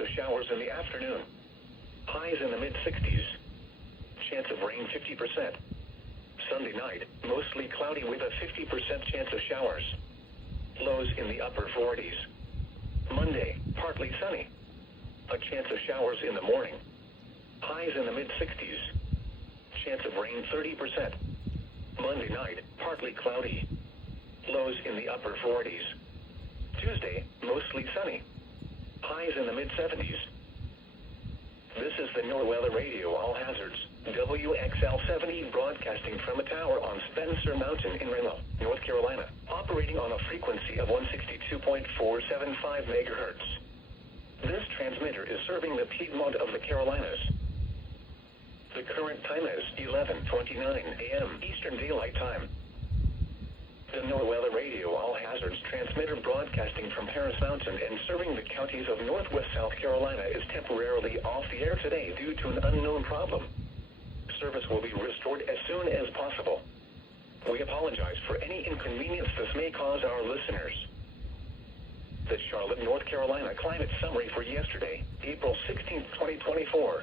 of showers in the afternoon. Highs in the mid-60s. Chance of rain 50%. Sunday night, mostly cloudy with a 50% chance of showers. Lows in the upper 40s. Monday, partly sunny. A chance of showers in the morning. Highs in the mid-60s. Chance of rain 30%. Monday night, partly cloudy. Lows in the upper 40s. Tuesday, mostly sunny. Highs in the mid-70s. This is the NOAA Radio All Hazards, WXL-70 broadcasting from a tower on Spencer Mountain in Reno, North Carolina, operating on a frequency of 162.475 megahertz. This transmitter is serving the Piedmont of the Carolinas. The current time is 11:29 a.m. Eastern Daylight Time. The NOAA Radio All Hazards transmitter broadcasting from Harris Mountain and serving the counties of northwest South Carolina is temporarily off the air today due to an unknown problem. Service will be restored as soon as possible. We apologize for any inconvenience this may cause our listeners. The Charlotte, North Carolina climate summary for yesterday, April 16, 2024.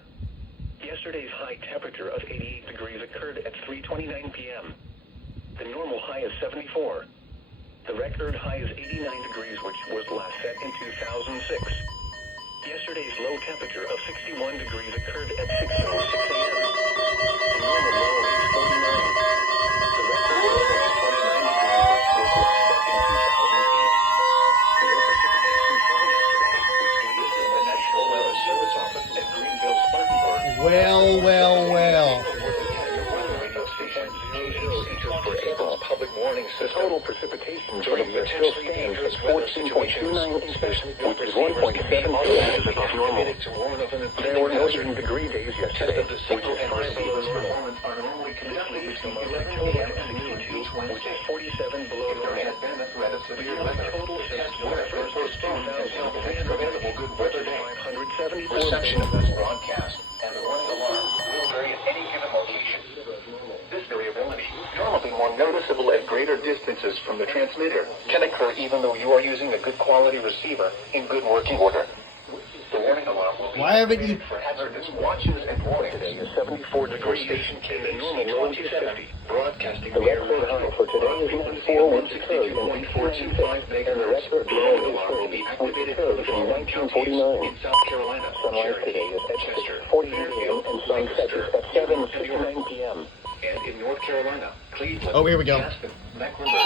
Yesterday's high temperature of 88 degrees occurred at 3:29 p.m. The normal high is 74. The record high is 89 degrees, which was last set in 2006. Yesterday's low temperature of 61 degrees occurred at 6:06 a.m. The normal low is 49. The record low is 29 degrees, which was last set in 2008. No precipitation fell yesterday, which leaves the National Weather Service office at Greenville, Spartanburg. Well. The total precipitation for the year still stands at 14.29 inches, which is 1.72 inches above normal. There were no even degree days yesterday, which is 5 below normal. This leaves the October at 62, which is 47 below normal. The total since July 1st is 2,374. Reception of this broadcast and the warning alarm will vary at any given location. This variability, normally more noticeable at greater distances from the transmitter, can occur even though you are using a good quality receiver in good working order. The warning alarm will be activated for hazardous watches and warnings. Today is 74 degrees. Station The normal low is 70. broadcasting The record high for today is 94, which occurred in 1996, and the record low is 30, which occurred in 1949. in South Carolina. Sunrise today is at 6:40 a.m. and sunset is at 7:59 p.m. And in North Carolina, Cleveland, Oh, here we go. Aspen, Mecklenburg.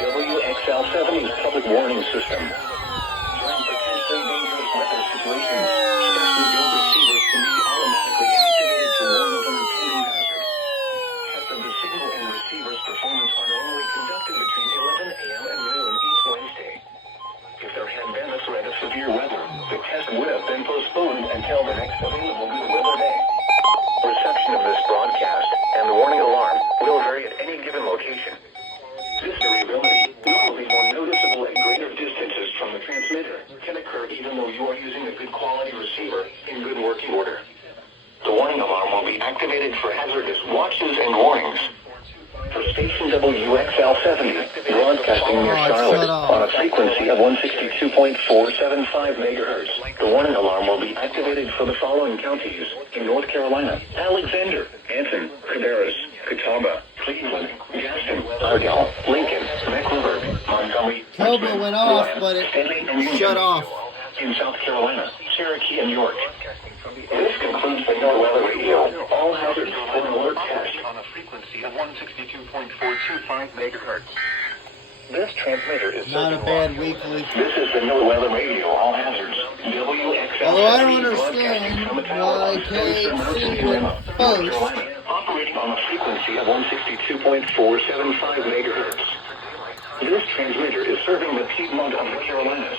WXL-70's public warning system. During potentially dangerous weather situations, specially built receivers can be automatically activated to warn of an impending hazard. Tests of the signal and receiver's performance are normally conducted between 11 a.m. and noon each Wednesday. If there had been a threat of severe weather, the test would have been postponed until the next available good weather day. Reception of this broadcast and the warning alarm will vary at any given location. This variability, normally more noticeable at greater distances from the transmitter, can occur even though you are using a good quality receiver in good working order. The warning alarm will be activated for hazardous watches and warnings. For station WXL-70, broadcasting near Charlotte on a frequency of 162.475 megahertz, the warning alarm will be activated for the following counties in North Carolina: Alexander, Anson, Cabarrus, Catawba, Cleveland, Gaston, Ardell, Lincoln, Mecklenburg, Montgomery, Cobra went off, but it shut off. In South Carolina, Cherokee, and York. This concludes the NOAA Radio All Hazards Full Alert Test on a frequency of 162.425 megahertz. This transmitter is Not a bad weekly. This is the NOAA Radio All Hazards WXL. Although I don't understand why KC went first. Operating on a frequency of 162.475 megahertz. This transmitter is serving the Piedmont of the Carolinas.